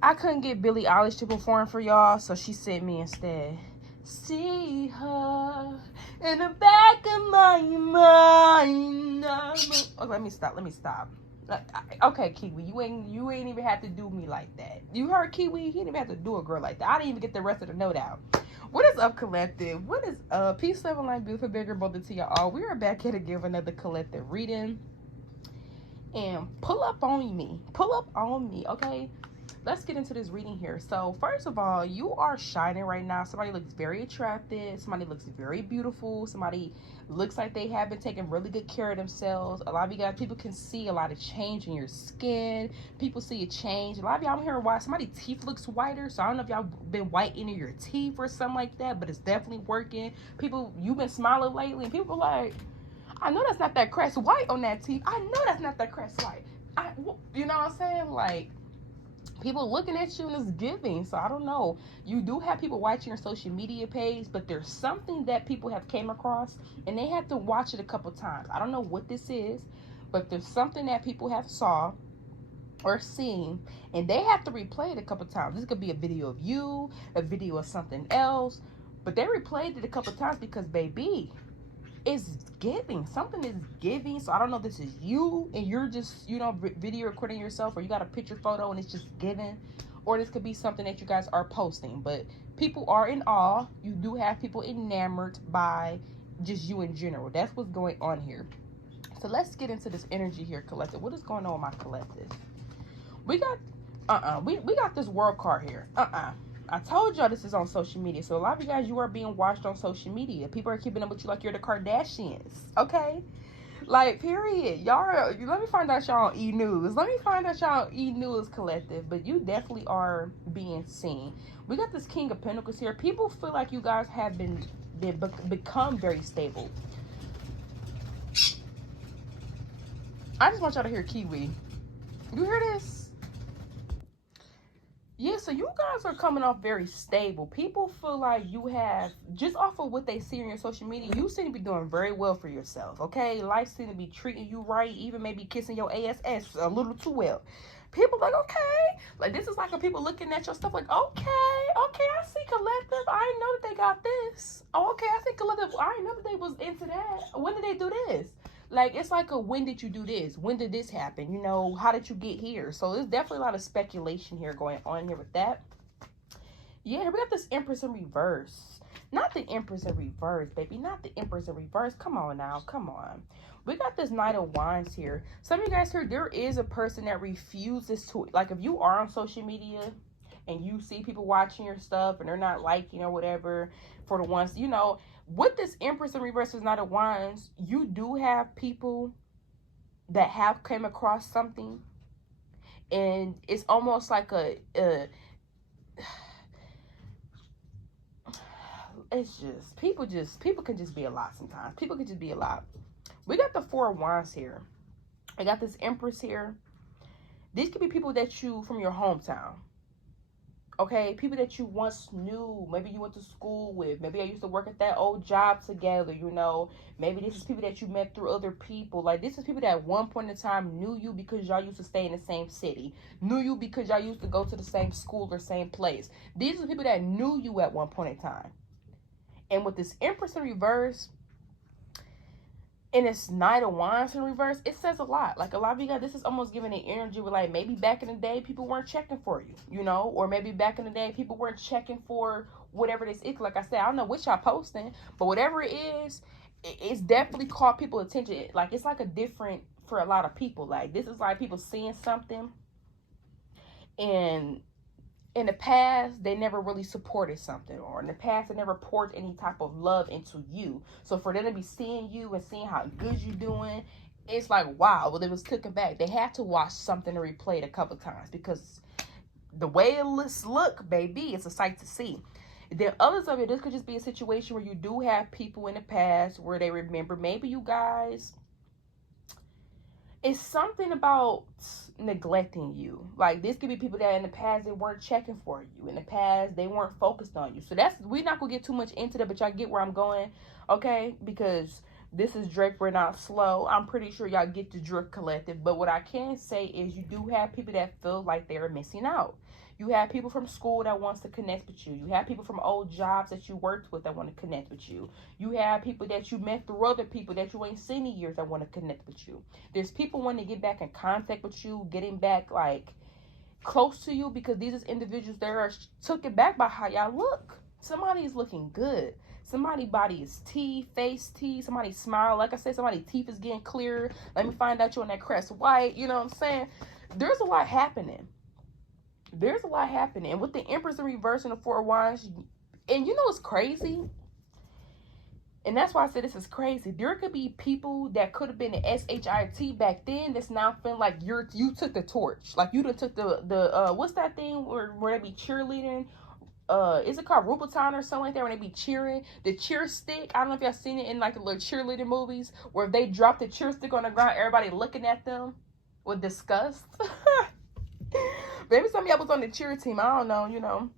I couldn't get Billie Eilish to perform for y'all, so she sent me instead. See her in the back of my mind. Oh, let me stop. Okay, Kiwi, you ain't even have to do me like that. You heard Kiwi? He didn't even have to do a girl like that. I didn't even get the rest of the note out. What is up, collective? What is up? Peace, love, and light, beautiful, bigger, bolder to y'all. We are back here to give another collective reading. And pull up on me. Pull up on me, okay? Let's get into this reading here. So first of all, you are shining right now. Somebody looks very attractive. Somebody looks very beautiful. Somebody looks like they have been taking really good care of themselves. A lot of you guys, people can see a lot of change in your skin. People see a change. A lot of y'all, I'm hearing why somebody's teeth looks whiter. So I don't know if y'all been whitening your teeth or something like that, but it's definitely working. People, you've been smiling lately, and people are like, I know that's not that crest white on that teeth. I know that's not that crest white. You know what I'm saying? Like, people looking at you and it's giving. So I don't know. You do have people watching your social media page, but there's something that people have came across and they have to watch it a couple times. I don't know what this is, but there's something that people have saw or seen and they have to replay it a couple times. This could be a video of you, a video of something else, but they replayed it a couple times because, baby, it's giving. Something is giving. So I don't know if this is you and you're just, you know, video recording yourself, or you got a picture photo and it's just giving, or this could be something that you guys are posting. But people are in awe. You do have people enamored by just you in general. That's what's going on here. So let's get into this energy here, collective. What is going on with my collective? We got we got this world card here. I told y'all this is on social media. So a lot of you guys, you are being watched on social media. People are keeping up with you like you're the Kardashians. Okay? Like, period. Y'all, let me find out y'all on E-News. Let me find out y'all on E-News, collective. But you definitely are being seen. We got this King of Pentacles here. People feel like you guys have become very stable. I just want y'all to hear Kiwi. You hear this? Yeah, so you guys are coming off very stable. People feel like you have, just off of what they see on your social media, you seem to be doing very well for yourself, okay? Life seems to be treating you right, even maybe kissing your ass a little too well. People like, okay. Like, this is like a people looking at your stuff like, okay, I see collective. I didn't know that they got this. Oh, okay, I see collective. I didn't know that they was into that. When did they do this? Like, it's like a, when did you do this? When did this happen? You know, how did you get here? So there's definitely a lot of speculation here going on here with that. Yeah, we got this Empress in reverse. Not the Empress in reverse, baby. Not the Empress in reverse. Come on now. Come on. We got this Knight of Wands here. Some of you guys here, there is a person that refuses to, like, if you are on social media and you see people watching your stuff and they're not liking or whatever, for the ones, you know, with this Empress in reverse is Knight of Wands, you do have people that have came across something, and it's almost like it's just people can just be a lot sometimes. People can just be a lot. We got the Four of Wands here. I got this Empress here. These could be people that you, from your hometown. Okay, people that you once knew, maybe you went to school with, maybe I used to work at that old job together, you know, maybe this is people that you met through other people. Like, this is people that at one point in time knew you because y'all used to stay in the same city, knew you because y'all used to go to the same school or same place. These are the people that knew you at one point in time. And with this Empress in reverse, and it's Knight of Wands in reverse, it says a lot. Like, a lot of you guys, this is almost giving an energy where, like, maybe back in the day, people weren't checking for you, you know? Or maybe back in the day, people weren't checking for whatever this is. Like I said, I don't know what y'all posting, but whatever it is, it's definitely caught people's attention. Like, it's like a different, for a lot of people. Like, this is like people seeing something, and in the past, they never really supported something, or in the past, they never poured any type of love into you. So for them to be seeing you and seeing how good you're doing, it's like, wow. Well, it was taken back. They had to watch something and replay it a couple times, because the way it look, baby, it's a sight to see. Then others of it, this could just be a situation where you do have people in the past where they remember, maybe you guys, it's something about neglecting you. Like, this could be people that in the past, they weren't checking for you. In the past, they weren't focused on you. So that's, we're not gonna get too much into that, but y'all get where I'm going, okay? Because this is Drake, we're not slow. I'm pretty sure y'all get the drift, collective. But what I can say is you do have people that feel like they're missing out. You have people from school that wants to connect with you. You have people from old jobs that you worked with that want to connect with you. You have people that you met through other people that you ain't seen in years that want to connect with you. There's people wanting to get back in contact with you, getting back like close to you, because these is individuals that are taken back by how y'all look. Somebody is looking good. Somebody's body is tea, face tea. Somebody's smile. Like I said, somebody's teeth is getting clearer. Let me find out you on that crest white. You know what I'm saying? There's a lot happening. There's a lot happening. And with the Empress in reverse and the Four of Wands, and you know what's crazy? And that's why I said this is crazy. There could be people that could have been the SHIT back then that's now feeling like you took the torch. Like you done took the what's that thing where they be cheerleading? Is it called Rubicon or something like that, when they be cheering? The cheer stick. I don't know if y'all seen it in like the little cheerleader movies where if they drop the cheer stick on the ground, everybody looking at them with disgust. Maybe some of y'all was on the cheer team. I don't know, you know.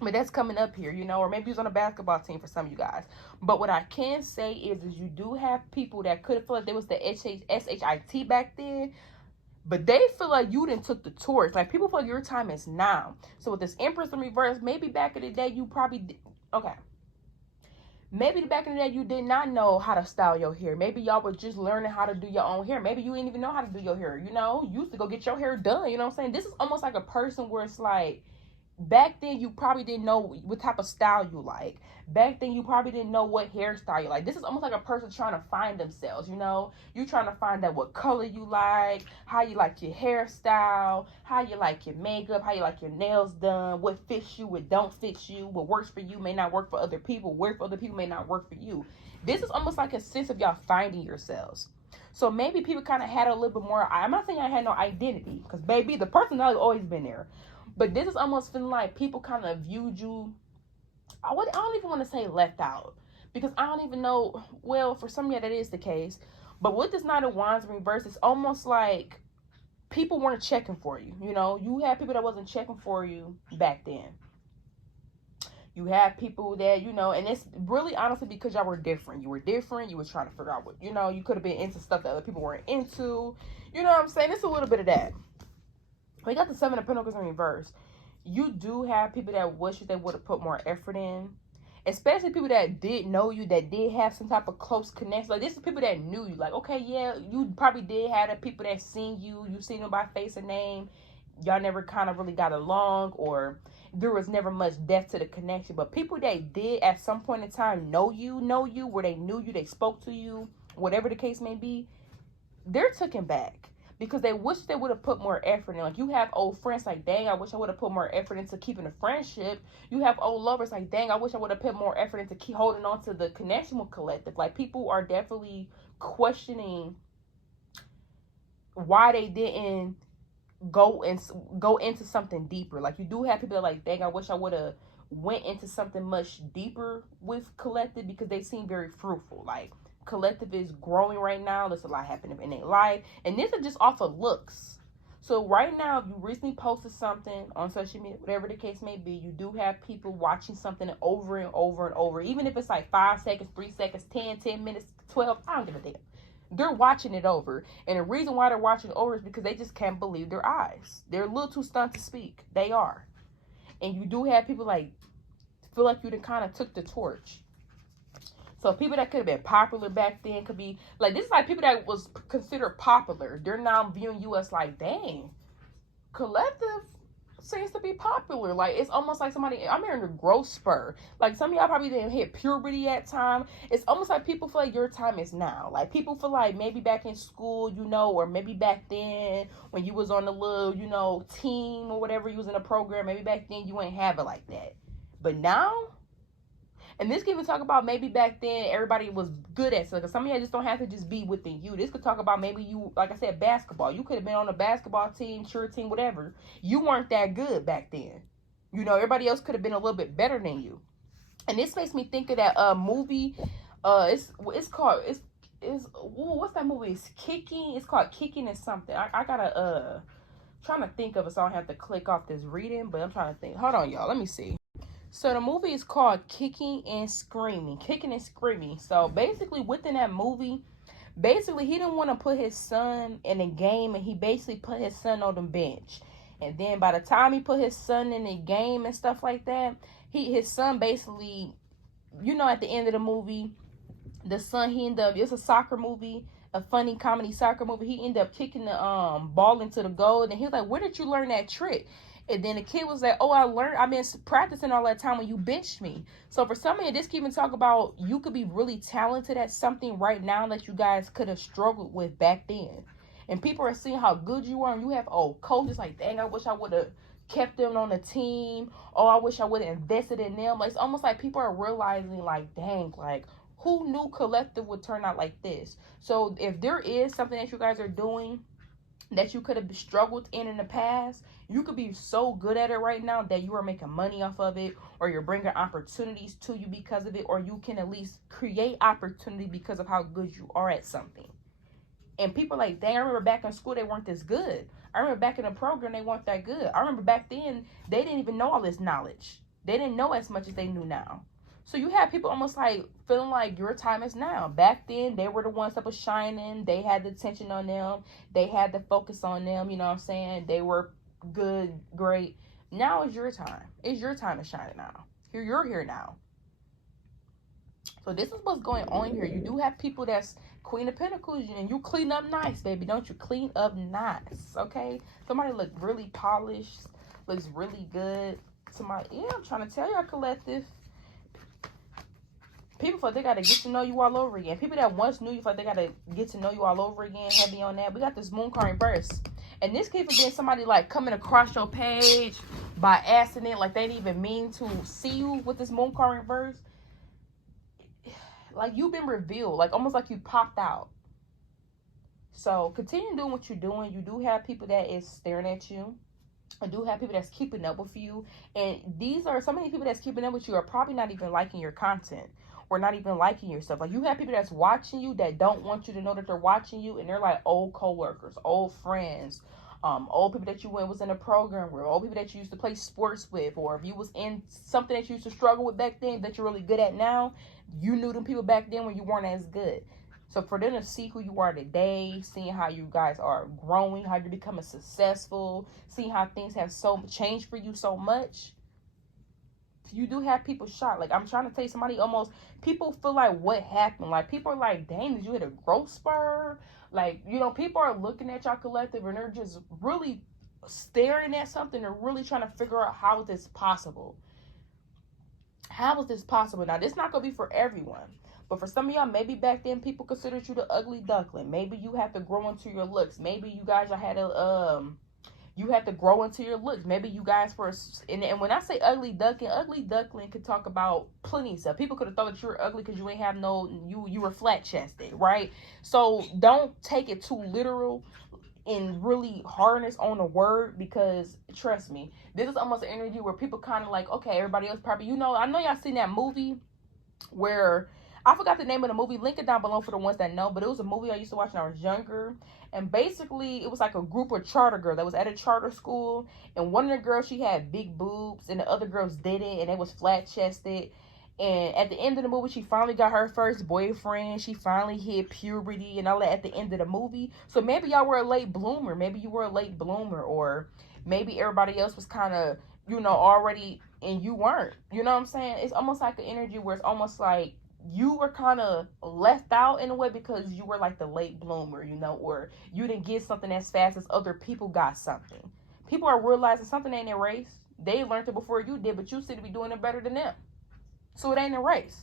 But that's coming up here, you know, or maybe you was on a basketball team for some of you guys. But what I can say is you do have people that could have felt like they was the SHIT back then, but they feel like you done took the torch. Like, people feel like your time is now. So with this Empress in reverse, maybe back in the day you probably did, okay. Maybe back in the day you did not know how to style your hair. Maybe y'all were just learning how to do your own hair. Maybe you didn't even know how to do your hair, you know. You used to go get your hair done, you know what I'm saying? This is almost like a person where it's like, back then you probably didn't know what type of style you like. Back then you probably didn't know what hairstyle you like. This is almost like a person trying to find themselves, you know. You trying to find out what color you like, how you like your hairstyle, how you like your makeup, how you like your nails done, what fits you, what don't fit you, what works for you may not work for other people, work for other people may not work for you. This is almost like a sense of y'all finding yourselves. So maybe people kind of had a little bit more, I'm not saying I had no identity, because baby, the personality always been there. But this is almost feeling like people kind of viewed you, I don't even want to say left out, because I don't even know, well, for some of you that is the case. But with this Knight of Wands in reverse, it's almost like people weren't checking for you. You know, you had people that wasn't checking for you back then. You have people that, you know, and it's really honestly because y'all were different. You were different. You were trying to figure out what, you know, you could have been into stuff that other people weren't into. You know what I'm saying? It's a little bit of that. We got the Seven of Pentacles in reverse. You do have people that wish they would have put more effort in. Especially people that did know you, that did have some type of close connection. Like, this is people that knew you. Like, okay, yeah, you probably did have the people that seen you. You seen them by face and name. Y'all never kind of really got along, or there was never much depth to the connection. But people that did at some point in time know you, where they knew you, they spoke to you, whatever the case may be, they're taken back. Because they wish they would have put more effort in. Like, you have old friends like, dang, I wish I would have put more effort into keeping a friendship. You have old lovers like, dang, I wish I would have put more effort into keep holding on to the connection with collective. Like, people are definitely questioning why they didn't go into something deeper. Like, you do have people that are like, dang, I wish I would have went into something much deeper with collective, because they seem very fruitful. Like, collective is growing right now. There's a lot happening in their life, and this is just off of looks. So right now, if you recently posted something on social media, whatever the case may be, you do have people watching something over and over and over, even if it's like 5 seconds, 3 seconds, 10 minutes, 12, I don't give a damn. They're watching it over, and the reason why they're watching it over is because they just can't believe their eyes. They're a little too stunned to speak. They are. And you do have people like feel like you kind of took the torch. So people that could have been popular back then could be like, this is like people that was considered popular. They're now viewing you as like, dang, collective seems to be popular. Like, it's almost like somebody, I'm hearing a growth spur. Like, some of y'all probably didn't hit puberty at time. It's almost like people feel like your time is now. Like, people feel like maybe back in school, you know, or maybe back then when you was on the little, you know, team or whatever, you was in a program, maybe back then you ain't have it like that. But now, and this can even talk about maybe back then everybody was good at something. Some of y'all just don't have to just be within you. This could talk about maybe you, like I said, basketball. You could have been on a basketball team, cheer team, whatever. You weren't that good back then. You know, everybody else could have been a little bit better than you. And this makes me think of that movie. It's called, what's that movie? It's Kicking. It's called Kicking and something. I gotta trying to think of it so I don't have to click off this reading, but I'm trying to think. Hold on, y'all. Let me see. So the movie is called Kicking and Screaming. Kicking and Screaming. So basically within that movie, basically he didn't want to put his son in a game, and he basically put his son on the bench. And then by the time he put his son in the game and stuff like that, his son basically, you know, at the end of the movie, the son, he ended up, it's a soccer movie, a funny comedy soccer movie. He ended up kicking the ball into the goal, and he was like, where did you learn that trick? And then the kid was like, oh, I've been practicing all that time when you benched me. So for some of you, this can even talk about you could be really talented at something right now that you guys could have struggled with back then. And people are seeing how good you are, and you have coaches like, dang, I wish I would have kept them on the team. Oh, I wish I would have invested in them. Like, it's almost like people are realizing, like, dang, like, who knew collective would turn out like this? So if there is something that you guys are doing that you could have struggled in the past, you could be so good at it right now that you are making money off of it, or you're bringing opportunities to you because of it, or you can at least create opportunity because of how good you are at something. And people are like, dang, I remember back in school they weren't this good. I remember back in the program they weren't that good. I remember back then they didn't even know all this knowledge. They didn't know as much as they knew now. So you have people almost like feeling like your time is now. Back then, they were the ones that was shining. They had the attention on them. They had the focus on them. You know what I'm saying? They were good, great. Now is your time. It's your time to shine now. You're here now. So this is what's going on here. You do have people that's Queen of Pentacles, and you clean up nice, baby. Don't you clean up nice, okay? Somebody look really polished, looks really good. Somebody, yeah, I'm trying to tell y'all, collective. People feel like they got to get to know you all over again. People that once knew you feel like they got to get to know you all over again. Heavy on that. We got this moon card reverse. And this could be somebody like coming across your page by accident. Like they didn't even mean to see you with this moon card reverse. Like you've been revealed. Like almost like you popped out. So continue doing what you're doing. You do have people that is staring at you. I do have people that's keeping up with you. And these are some of these people that's keeping up with you are probably not even liking your content. Or not even liking your stuff. Like you have people that's watching you that don't want you to know that they're watching you, and they're like old coworkers, old friends, old people that you was in a program with, old people that you used to play sports with, or if you was in something that you used to struggle with back then that you're really good at now, you knew them people back then when you weren't as good. So for them to see who you are today, seeing how you guys are growing, how you're becoming successful, seeing how things have so changed for you so much. You do have people shocked. Like I'm trying to tell you, somebody almost, people feel like what happened. Like people are like, dang, did you hit a growth spur? Like, you know, people are looking at y'all collective and they're just really staring at something and really trying to figure out how is this possible. How is this possible? Now, this not going to be for everyone. But for some of y'all, maybe back then people considered you the ugly duckling. Maybe you have to grow into your looks. Maybe you guys had a you have to grow into your looks. Maybe you guys were, and when I say ugly duckling could talk about plenty of stuff. People could have thought that you were ugly because you ain't have no, you were flat chested, right? So don't take it too literal and really hardness on the word, because trust me, this is almost an energy where people kind of like, okay, everybody else probably, you know, I know y'all seen that movie where, I forgot the name of the movie, link it down below for the ones that know, but it was a movie I used to watch when I was younger, and basically it was like a group of charter girls that was at a charter school, and one of the girls, she had big boobs, and the other girls didn't, and it was flat-chested, and at the end of the movie, she finally got her first boyfriend, she finally hit puberty, and all that at the end of the movie. So maybe y'all were a late bloomer, maybe you were a late bloomer, or maybe everybody else was kind of, you know, already, and you weren't, you know what I'm saying? It's almost like an energy where it's almost like, you were kind of left out in a way because you were like the late bloomer, you know, or you didn't get something as fast as other people got something. People are realizing something ain't a race. They learned it before you did, but you seem to be doing it better than them. So it ain't a race.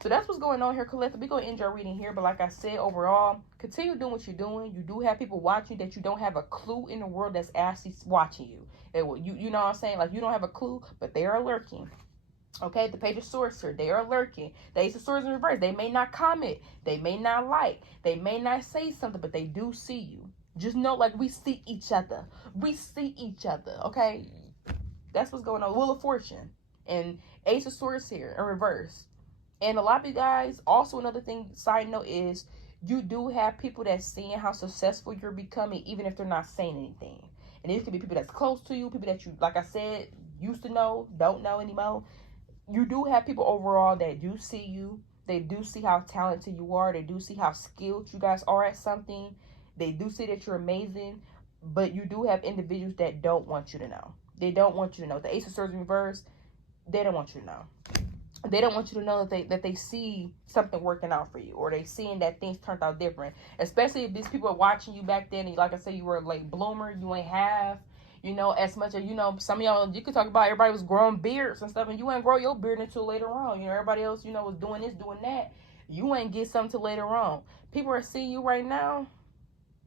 So that's what's going on here, collective. We're going to end your reading here. But like I said, overall, continue doing what you're doing. You do have people watching that you don't have a clue in the world that's actually watching you. You know what I'm saying? Like you don't have a clue, but they are lurking. Okay, the Page of Swords here, they are lurking. The Ace of Swords in reverse, they may not comment, they may not like, they may not say something, but they do see you. Just know, like, we see each other. We see each other, okay? That's what's going on. Wheel of Fortune and Ace of Swords here in reverse. And a lot of you guys, also another thing, side note, is you do have people that's seeing how successful you're becoming, even if they're not saying anything. And these could be people that's close to you, people that you, like I said, used to know, don't know anymore. You do have people overall that do see you. They do see how talented you are. They do see how skilled you guys are at something. They do see that you're amazing. But you do have individuals that don't want you to know. They don't want you to know. The Ace of Swords in reverse, they don't want you to know. They don't want you to know that they see something working out for you, or they seeing that things turned out different. Especially if these people are watching you back then, and like I said, you were a late bloomer, you ain't have, you know, as much as, you know, some of y'all, you could talk about everybody was growing beards and stuff, and you ain't grow your beard until later on. You know, everybody else, you know, was doing this, doing that. You ain't get something till later on. People are seeing you right now,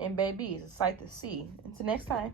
and baby, it's a sight to see. Until next time.